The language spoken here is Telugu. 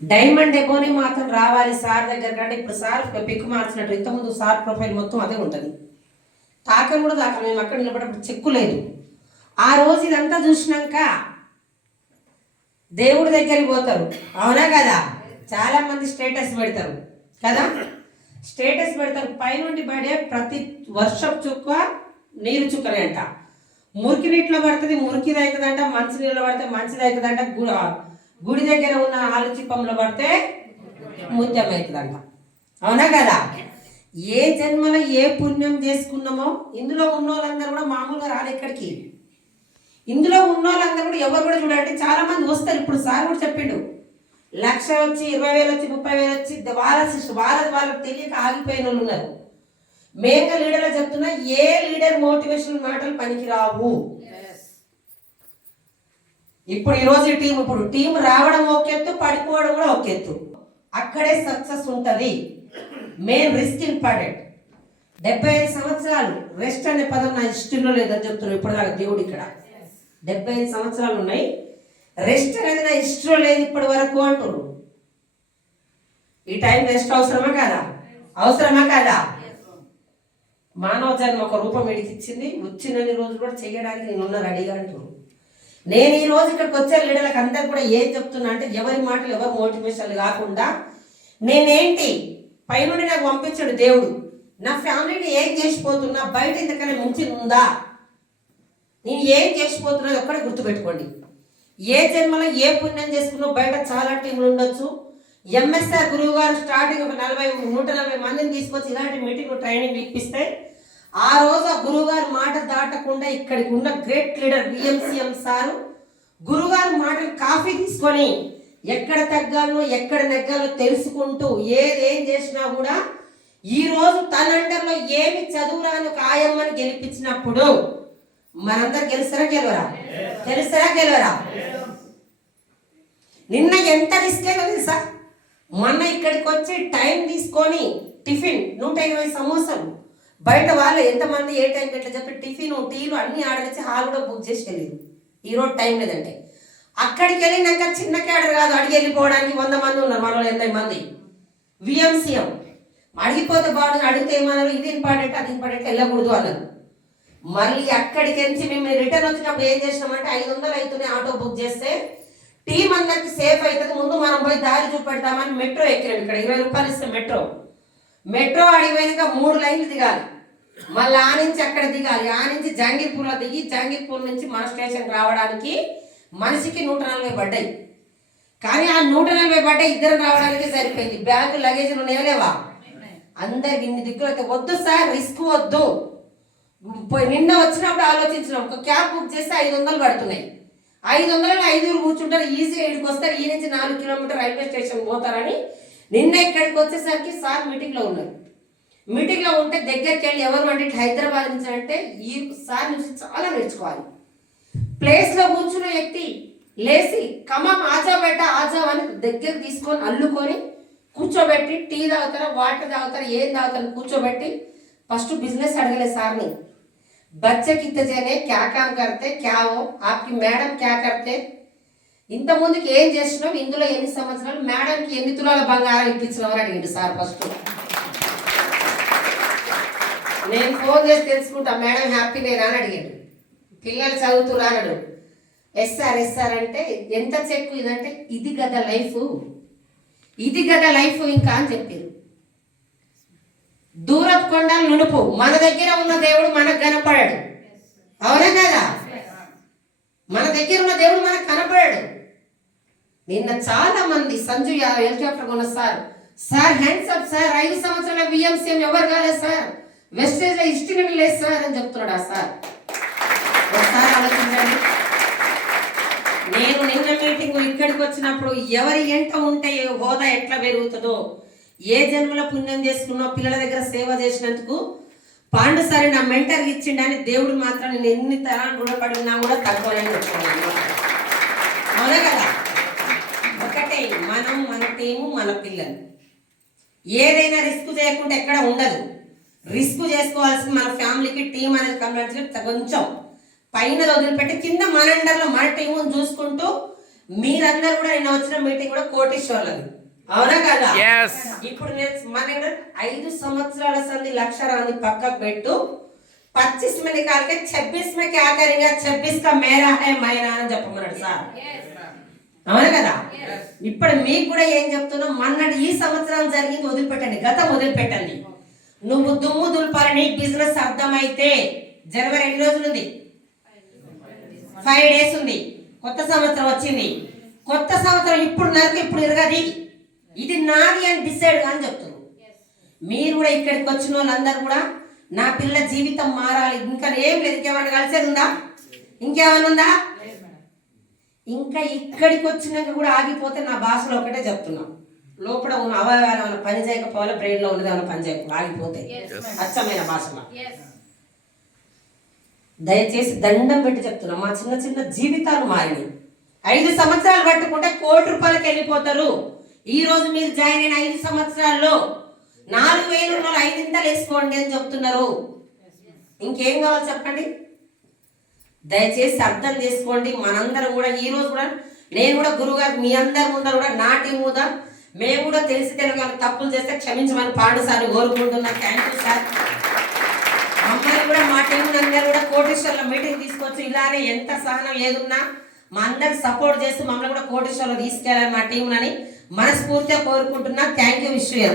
డైమండ్ ఎబోని మాత్రం రావాలి సార్ దగ్గర కంటే ఇప్పుడు సార్ పిక్ మార్చినట్టు ఇంతకుముందు సార్ ప్రొఫైల్ మొత్తం అదే ఉంటుంది. తాకని కూడా తాకలు మేము అక్కడ నిలబడప్పుడు చెక్కు లేదు. ఆ రోజు ఇదంతా చూసినాక దేవుడి దగ్గరికి పోతారు, అవునా కదా? చాలా మంది స్టేటస్ పెడతారు కదా, స్టేటస్ పెడతారు. పైనుండి పడే ప్రతి వర్షపు చుక్క నీరు చుక్కనే అంట. మురికి నీటిలో పడుతుంది, మురికిది అవుతుందంట. మంచి నీళ్ళు పడితే మంచిది అవుతుందంట. గుడి దగ్గర ఉన్న ఆలుచిప్పంలో పడితే ముత్యం అవుతుందంట, అవునా కదా? ఏ జన్మలో ఏ పుణ్యం చేసుకున్నామో ఇందులో ఉన్న వాళ్ళందరూ కూడా మామూలుగా రాదు ఇక్కడికి. ఇందులో ఉన్న వాళ్ళందరూ కూడా ఎవరు కూడా చూడండి, చాలా మంది వస్తారు. ఇప్పుడు సార్ కూడా చెప్పిండు, 1,00,000 వచ్చి 20,000 వచ్చి 30,000 వచ్చి వాళ్ళకి తెలియక ఆగిపోయిన వాళ్ళు ఉన్నారు. మేఘ లీడర్లో చెప్తున్నా, ఏ లీడర్ మోటివేషనల్ మాటలు పనికిరావు. ఇప్పుడు ఈరోజు టీం రావడం ఒక ఎత్తు, పడిపోవడం కూడా ఒక ఎత్తు. అక్కడే సక్సెస్ ఉంటుంది. Main risk important. 75 సంవత్సరాలు రెస్ట్ అనే పదం నా హిస్టరీలో లేదని చెప్తున్నాను. ఇప్పుడు నాకు దేవుడు ఇక్కడ 75 సంవత్సరాలు ఉన్నాయి, రెస్ట్ అనేది నా హిస్టరీలో లేదు ఇప్పటి వరకు అంటున్నారు. ఈ టైం రెస్ట్ అవసరమా కాదా? అవసరమా కాదా? మానవ జన్మ ఒక రూపం ఇడికిచ్చింది, వచ్చినన్ని రోజులు కూడా చేయడానికి నేనున్న రెడీగా అంటున్నాను. నేను ఈ రోజు ఇక్కడికి వచ్చే లీడర్లకు అందరు కూడా ఏం చెప్తున్నా అంటే, ఎవరి మాటలు ఎవరు మోటివేషన్లు కాకుండా నేనేంటి పైనుండి నాకు పంపించాడు దేవుడు, నా ఫ్యామిలీని ఏం చేసిపోతున్నా, బయట ఇంతకన్నా మించి ఉందా, నేను ఏం చేసిపోతున్నా ఒక్కడే గుర్తుపెట్టుకోండి. ఏ జన్మలో ఏ పుణ్యం చేసుకున్నా బయట చాలా టీంలు ఉండొచ్చు. ఎంఎస్ఆర్ గురువు గారు స్టార్టింగ్ ఒక 140 మందిని తీసుకొచ్చి ఇలాంటి మీటింగ్ ట్రైనింగ్ ఇప్పిస్తే, ఆ రోజు ఆ గురువుగారు మాట దాటకుండా ఇక్కడికి ఉన్న గ్రేట్ లీడర్ విఎంసీఎం సారు గురువుగారు మాటలు కాఫీ తీసుకొని ఎక్కడ తగ్గాలో ఎక్కడ నెగ్గాలో తెలుసుకుంటూ ఏం చేసినా కూడా ఈ రోజు తన అండర్లో ఏమి చదువురాని ఒక ఆయమ్మని గెలిపించినప్పుడు మనందరు గెలుస్తారా గెలవరా? గెలుస్తారా గెలవరా? నిన్న ఎంత రిస్క్ అయిందో తెలుసా? మొన్న ఇక్కడికి వచ్చి టైం తీసుకొని టిఫిన్ 120 సమోసాలు బయట వాళ్ళు ఎంతమంది ఏ టైంకి ఎట్లా చెప్పి టిఫిన్ టీలు అన్ని ఆర్డర్ ఇచ్చి హాల్ కూడా బుక్ చేసి వెళ్ళారు. ఈరోజు టైం లేదంటే అక్కడికి వెళ్ళినాక చిన్న క్యాడర్ కాదు, అడిగి వెళ్ళిపోవడానికి 100 మంది ఉన్నారు. మనలో 80 మంది విఎంసీఎం అడిగిపోతే బాగుంది, అడిగితే ఏమన్నారు, ఇది ఇంపార్టెంట్ అది ఇంపార్టెంట్ వెళ్ళకూడదు అన్నారు. మళ్ళీ అక్కడికి నుంచి మేము రిటర్న్ వచ్చినప్పుడు ఏం చేసినామంటే 500 అవుతున్నాయి ఆటో బుక్ చేస్తే టీం అందరికి సేఫ్ అవుతుంది, ముందు మనం పోయి దారి చూపెడతామని మెట్రో ఎక్కినాం. ఇక్కడ 20 రూపాయలు ఇస్తే మెట్రో అడిగిపోయినాక 3 లైన్లు దిగాలి, మళ్ళీ ఆ నుంచి అక్కడ దిగాలి, ఆ నుంచి జంగీర్పూర్లో దిగి జంగీర్పూర్ నుంచి మన స్టేషన్ రావడానికి మనిషికి 140 పడ్డాయి. కానీ ఆ 140 పడ్డాయి ఇద్దరు రావడానికి సరిపోయింది. బ్యాగు లగేజ్ ఉన్నాయా లేవా? అందరికి ఇన్ని దిక్కులు అయితే వద్దు సార్, రిస్క్ వద్దు. నిన్న వచ్చినప్పుడు ఆలోచించినాం, ఒక క్యాబ్ బుక్ చేస్తే 500 పడుతున్నాయి. 500లో 5 కూర్చుంటారు, ఈజీగా ఇక్కడికి వస్తారు. ఈ నుంచి 4 కిలోమీటర్ రైల్వే స్టేషన్ పోతారని నిన్న ఇక్కడికి వచ్చేసరికి సార్ మీటింగ్లో ఉన్నారు. మీటింగ్లో ఉంటే దగ్గరికి వెళ్ళి ఎవరు అంటే హైదరాబాద్ నుంచి అంటే ఈ సార్ నుంచి చాలా నేర్చుకోవాలి. ప్లేస్లో కూర్చున్న వ్యక్తి లేచి కమం ఆజా బెట్ట ఆజా అని దగ్గర తీసుకొని అల్లుకొని కూర్చోబెట్టి టీ తాగుతారా వాటర్ తాగుతారా ఏం తాగుతారని కూర్చోబెట్టి ఫస్ట్ బిజినెస్ అడగలే సార్ని, बच्चे कितने जने क्या काम करते, क्या हो आपकी मैडम क्या करते, ఇంత ముందుకి ఏం చేసినావు, ఇందులో ఎన్ని సంవత్సరాలు, మేడంకి ఎన్ని తులాల బంగారం ఇప్పించినావు అని అడిగిండు సార్. ఫస్ట్ నేను ఫోన్ చేసి తెలుసుకుంటా మేడం హ్యాపీ నేనా అని అడిగాడు. పిల్లలు చదువుతురా అన్నాడు. ఎస్ సార్ అంటే ఎంత చెక్కు ఇదంటే ఇది కదా లైఫ్, ఇది కదా లైఫ్ ఇంకా అని చెప్పారు. దూరపు కొండలు నునుపు, మన దగ్గర ఉన్న దేవుడు మనకు కనపడాడు, అవునా కదా? మన దగ్గర ఉన్న దేవుడు మనకు కనపడాడు. నిన్న చాలా మంది సంజు హెలికాప్టర్ కొన్న సార్ హ్యాండ్స్ అప్ సార్, 5 సంవత్సరాల విఎంసీఎం ఎవరు కాలేదు సార్, వెస్టేజ్ లో హిస్టరీ లేదు సార్ అని చెప్తున్నాడు. ఆ సార్ ఒకసారి ఆలోచించండి. నేను నిన్న మీటింగ్ ఇక్కడికి వచ్చినప్పుడు ఎవరి ఎంట ఉంటే హోదా ఎట్లా పెరుగుతుందో, ఏ జన్మలో పుణ్యం చేసుకున్నా పిల్లల దగ్గర సేవ చేసినందుకు పాండు సారి నా మెంటర్ ఇచ్చిండని దేవుడు మాత్రం నేను ఎన్ని తరాలు రుణపడి ఉన్నా కూడా తక్కువనే వచ్చాను, అవునా కదా? ఒకటే మనం, మన టీము, మన పిల్లలు. ఏదైనా రిస్క్ చేయకుండా ఎక్కడ ఉండదు. రిస్క్ చేసుకోవాల్సింది మన ఫ్యామిలీకి టీం అనేది కంప్లీట్ కొంచెం పైన వదిలిపెట్టి కింద మన అండర్లో మన టీమును చూసుకుంటూ మీరందరూ కూడా నిన్న వచ్చిన మీటింగ్ కూడా కోటేశ్వర్లది, అవునా కదా? ఇప్పుడు మన 5 సంవత్సరాల సంది లక్షరాన్ని పక్కకు పెట్టు, 25 में निकाल के 26 में क्या करेंगे, 26 का मेरा है मैना అని చెప్పమన్నాడు సార్, అవునా కదా? ఇప్పుడు మీకు కూడా ఏం చెప్తున్నా, మొన్నటి ఈ సంవత్సరం జరిగింది వదిలిపెట్టండి, గతం వదిలిపెట్టండి. నువ్వు దుమ్ము దుల్పాలి, నీకు బిజినెస్ అర్థమైతే జనవరి ఎన్ని రోజులు ఉంది, 5 days ఉంది, కొత్త సంవత్సరం వచ్చింది. కొత్త సంవత్సరం ఇప్పుడు నాకు ఇప్పుడు ఇరగది, ఇది నాది అని డిసైడ్ అని చెప్తున్నారు. మీరు కూడా ఇక్కడికి వచ్చిన వాళ్ళందరూ కూడా నా పిల్ల జీవితం మారాలి, ఇంకా ఏం లేదు, ఇంకేమన్నా కలిసేది ఉందా, ఇంకేమన్నా ఉందా? ఇంకా ఇక్కడికి వచ్చినాక కూడా ఆగిపోతే నా భాషలో ఒకటే చెప్తున్నా, లోపల ఉన్న అవయవాలు ఏమైనా పని చేయకపోవాలి, బ్రెయిన్లో ఉన్నది ఏమైనా పని చేయకపోవాలి, ఆగిపోతే అచ్చమైన భాషలో. దయచేసి దండం పెట్టి చెప్తున్నా, మా చిన్న చిన్న జీవితాలు మారినాయి. 5 సంవత్సరాలు పట్టుకుంటే ₹1,00,00,000 వెళ్ళిపోతారు. ఈ రోజు మీరు జాయిన్ అయిన 5 సంవత్సరాల్లో 4,000 ఉన్న 5 వేసుకోండి అని చెప్తున్నారు. ఇంకేం కావాలి చెప్పండి? దయచేసి అర్థం చేసుకోండి. మనందరం కూడా ఈ రోజు కూడా నేను కూడా గురుగారు మీ అందరి ముందర కూడా నా టీం కూడా మేము కూడా తెలిసి తెలియని తప్పులు చేస్తే క్షమించమని పాండు సార్ కోరుకుంటున్నా. Thank you sir. మమ్మల్ని కూడా మా టీం అందరూ కూడా కోటేశ్వర్లో మీటింగ్ తీసుకొచ్చి ఇలానే ఎంత సహనం ఏదున్నా మా అందరికి సపోర్ట్ చేస్తూ మమ్మల్ని కూడా కోటేశ్వర్లో తీసుకెళ్ళాలి మా టీంని మనస్ఫూర్తిగా కోరుకుంటున్నా. థ్యాంక్ యూ విషయం.